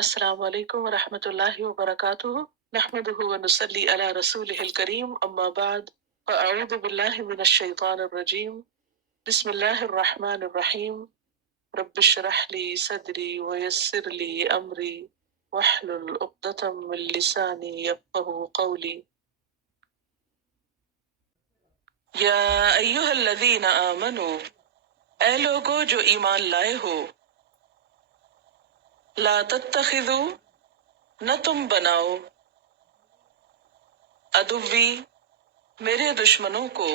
السلام علیکم ورحمۃ اللہ وبرکاتہ نحمده ونصلی علی رسولہ الکریم اما بعد فاعوذ باللہ من الشیطان الرجیم بسم اللہ الرحمن الرحیم رب اشرح لی صدری ویسر لی امری واحلل عقدۃ من لسانی یفقهوا قولی یا ایہا الذین آمنوا اے لوگو جو ایمان لائے ہو لا تتخذوا نہ تم بناؤ عدوی میرے دشمنوں کو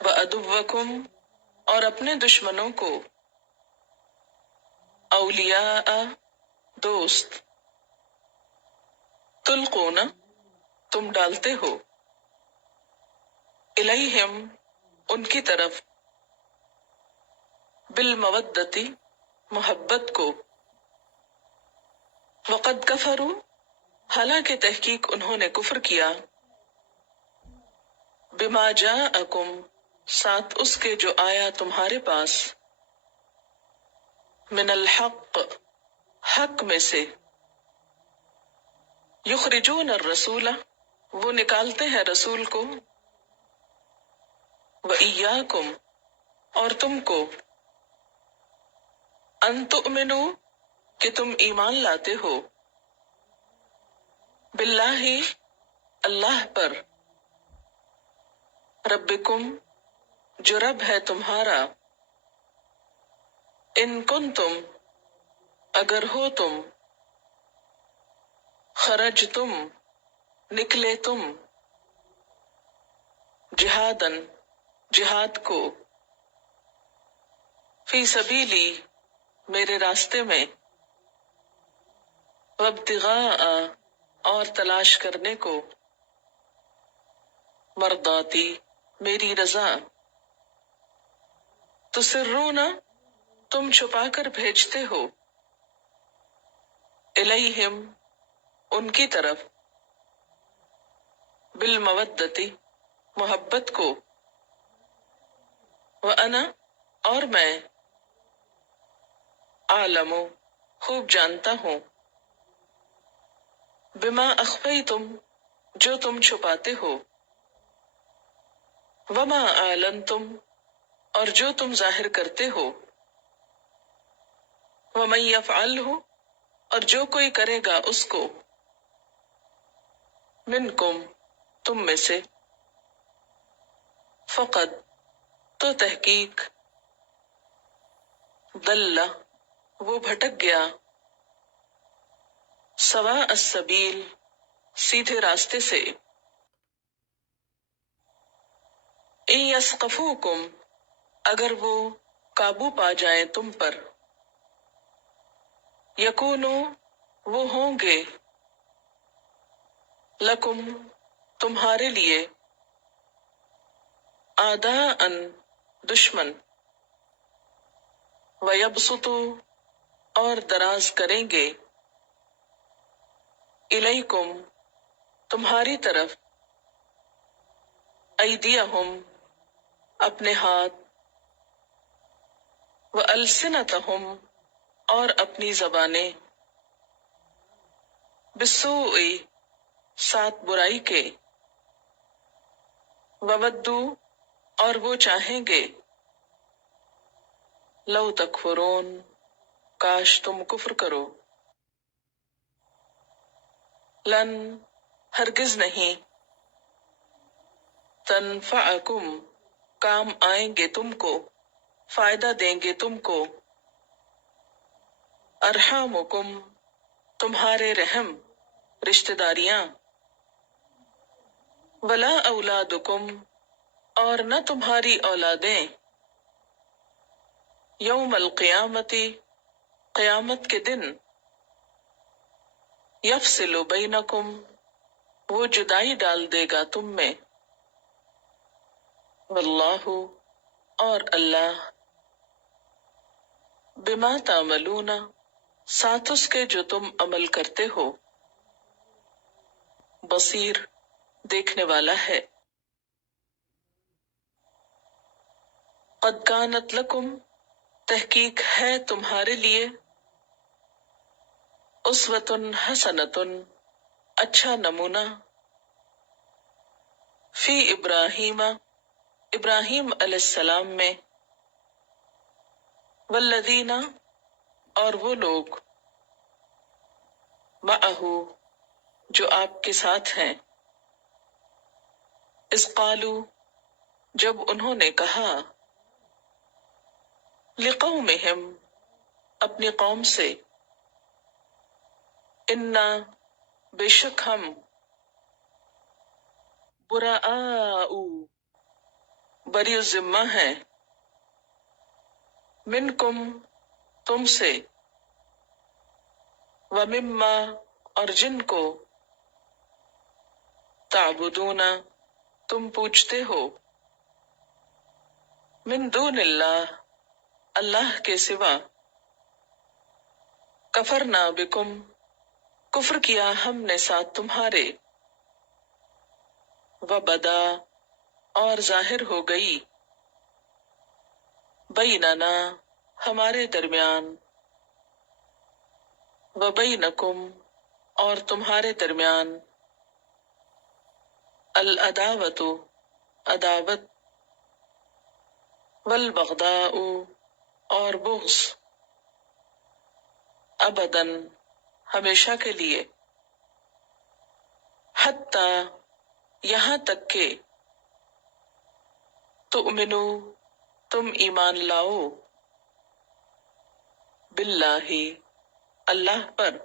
وعدوکم اور اپنے دشمنوں کو اولیاء دوست تلقون تم ڈالتے ہو الیہم ان کی طرف بالمودتی محبت کو وقد کفروا حالانکہ تحقیق انہوں نے کفر کیا بما جاءکم ساتھ اس کے جو آیا تمہارے پاس من الحق حق میں سے یخرجون الرسول وہ نکالتے ہیں رسول کو وَإِيَّاكُمْ اور تم کو ان تؤمنوا کہ تم ایمان لاتے ہو باللہ اللہ پر ربکم جو رب ہے تمہارا ان کنتم اگر ہو تم خرج تم نکلے تم جہادن جہاد کو فی سبیلی میرے راستے میں وابتغاء اور تلاش کرنے کو مرضاتی میری رضا تسرون تم چھپا کر بھیجتے ہو الیہم ان کی طرف بالمودتی محبت کو وانا اور میں عالم خوب جانتا ہوں بما اخفیتم جو تم چھپاتے ہو وما اعلنتم اور جو تم ظاہر کرتے ہو ومن یفعلہ اور جو کوئی کرے گا اس کو منکم تم میں سے فقد تو تحقیق ضل وہ بھٹک گیا سواء السبیل سیدھے راستے سے ان یثقفوکم اگر وہ قابو پا جائیں تم پر یکونو وہ ہوں گے لکم تمہارے لیے اعداء دشمن ویبسطو اور دراز کریں گے الیکم تمہاری طرف ایدیہم اپنے ہاتھ والسنتہم اور اپنی زبانیں بالسوء ساتھ برائی کے وودو اور وہ چاہیں گے لو تکفرون کاش تم کفر کرو لن ہرگز نہیں تنفعکم کام آئیں گے تم کو فائدہ دیں گے تم کو ارحامکم تمہارے رحم رشتہ داریاں ولا اولادکم اور نہ تمہاری اولادیں یوم القیامتی قیامت کے دن یفصل بینکم وہ جدائی ڈال دے گا تم میں واللہ اور اللہ بما تعملون ساتھ اس کے جو تم عمل کرتے ہو بصیر دیکھنے والا ہے قد کانت لکم تحقیق ہے تمہارے لیے اسوۃ حسنۃ اچھا نمونہ، فی ابراہیم ابراہیم علیہ السلام میں، والذین اور وہ لوگ، معہ جو آپ کے ساتھ ہیں، اذ قالوا جب انہوں نے کہا، لقومہم اپنی قوم سے، انا بے شک ہم، براء بری الذمہ ہیں، منکم تم سے، ومما اور جن کو، تعبدون تم پوجتے ہو، من دون اللہ اللہ کے سوا، کفرنا بکم کفر کیا ہم نے ساتھ تمہارے، وبدا اور ظاہر ہو گئی، بیننا ہمارے درمیان، وبینکم اور تمہارے درمیان، العداوت عداوت، والبغضاء اور بغض، ابداً ہمیشہ کے لیے، حتی یہاں تک کہ، تؤمنو تم ایمان لاؤ، باللہ اللہ پر،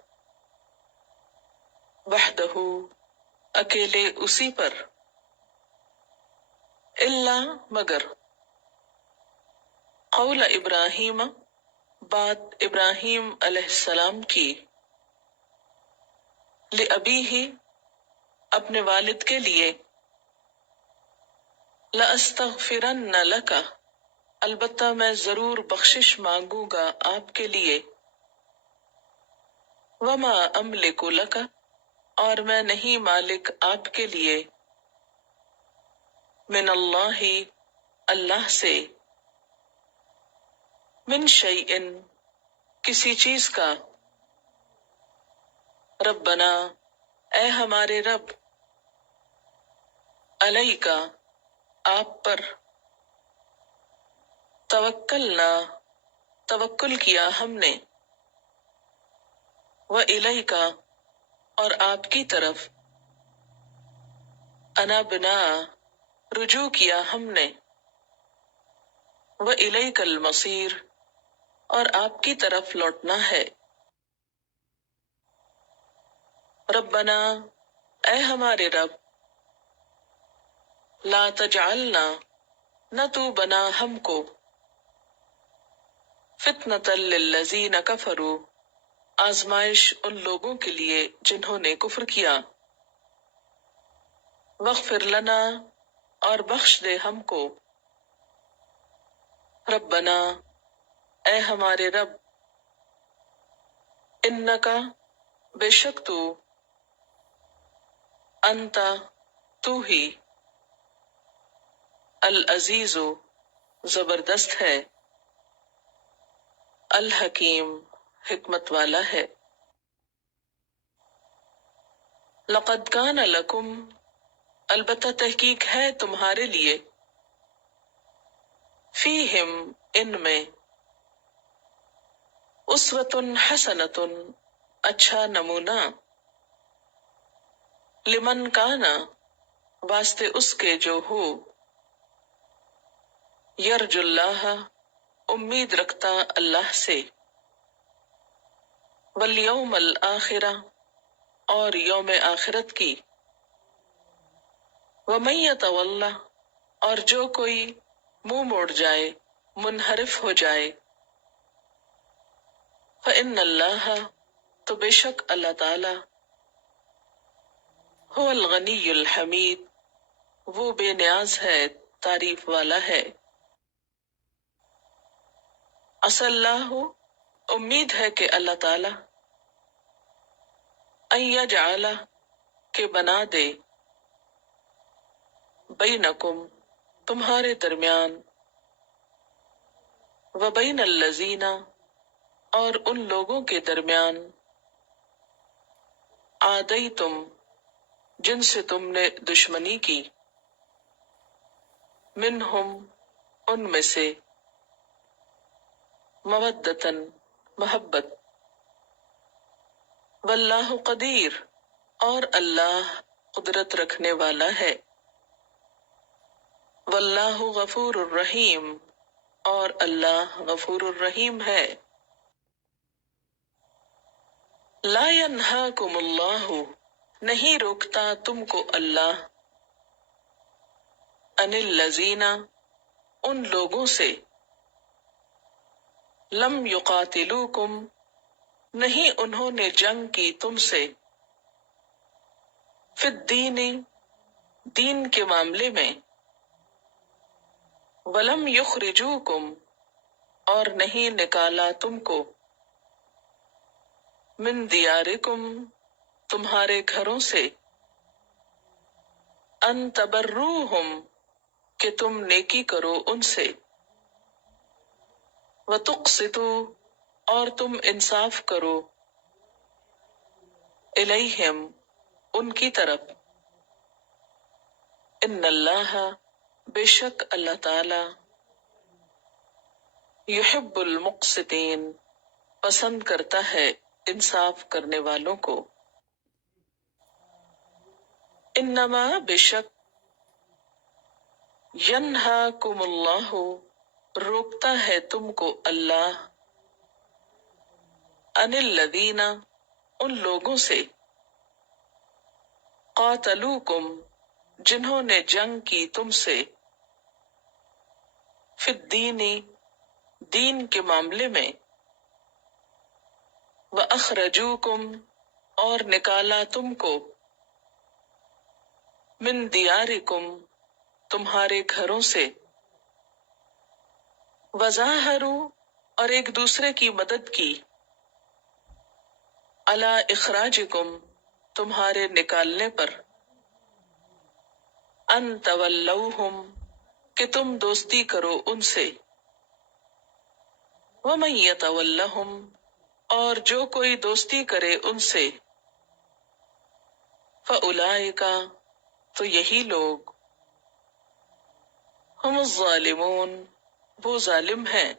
وحدہ اکیلے اسی پر، الا مگر، قول ابراہیم بات ابراہیم علیہ السلام کی، لأبیہ اپنے والد کے لیے، لأستغفرن لک البتہ میں ضرور بخشش مانگوں گا آپ کے لیے، وما املک لک اور میں نہیں مالک آپ کے لیے، من اللہ اللہ سے، من شیء کسی چیز کا، ربنا اے ہمارے رب، علیک آپ پر، توکلنا توکل کیا ہم نے، وإلیک اور آپ کی طرف، انابنا رجوع کیا ہم نے، وإلیک المصیر اور آپ کی طرف لوٹنا ہے، ربنا اے ہمارے رب، لا تجعلنا نہ تو بنا ہم کو، فتنة للذین کفروا آزمائش ان لوگوں کے لیے جنہوں نے کفر کیا، واغفر لنا اور بخش دے ہم کو، ربنا اے ہمارے رب، انکا بے شک تو، انت تو ہی، العزیز زبردست ہے، الحکیم حکمت والا ہے، لقد کان لکم البتہ تحقیق ہے تمہارے لیے، فیہم ان میں، اسوۃ حسنۃ اچھا نمونہ، لمن کانا واسطے اس کے جو ہو، یرجو اللہ امید رکھتا اللہ سے، والیوم الآخرہ اور یوم آخرت کی، ومن یتول اور جو کوئی منہ موڑ جائے، منحرف ہو جائے، فإن اللہ تو بے شک اللہ تعالی، هو الغنی الحمید وہ بے نیاز ہے تعریف والا ہے، عسى اللہ امید ہے کہ اللہ تعالی، ان یجعل کہ بنا دے، بینکم تمہارے درمیان، وبین الذین اور ان لوگوں کے درمیان، عادیتم جن سے تم نے دشمنی کی، منہم ان میں سے، مودتن محبت، واللہ قدیر اور اللہ قدرت رکھنے والا ہے، واللہ غفور الرحیم اور اللہ غفور الرحیم ہے۔ لا ینہاکم اللہ نہیں روکتا تم کو اللہ، ان الذین ان لوگوں سے، لم یقاتلوکم نہیں انہوں نے جنگ کی تم سے، فی الدین دین کے معاملے میں، ولم یخرجوکم اور نہیں نکالا تم کو، من دیارکم تمہارے گھروں سے، ان تبروہم کہ تم نیکی کرو ان سے، وتقسطوا اور تم انصاف کرو، الیہم ان کی طرف، ان اللہ بے شک اللہ تعالی، یحب المقسطین پسند کرتا ہے انصاف کرنے والوں کو، انما بے شک، ینہاکم اللہ روکتا ہے تم کو اللہ، ان الذین ان لوگوں سے، قاتلوکم جنہوں نے جنگ کی تم سے، فی الدین دین کے معاملے میں، وَأَخْرَجُوكُمْ اور نکالا تم کو، من دیارکم تمہارے گھروں سے، وَظَاهَرُوا اور ایک دوسرے کی مدد کی، عَلَى اخراجکم تمہارے نکالنے پر، ان تولوہم کہ تم دوستی کرو ان سے، وَمَن يَتَوَلَّهُمْ اور جو کوئی دوستی کرے ان سے، فَأُولَئِكَ تو یہی لوگ، ہم الظالمون وہ ظالم ہیں،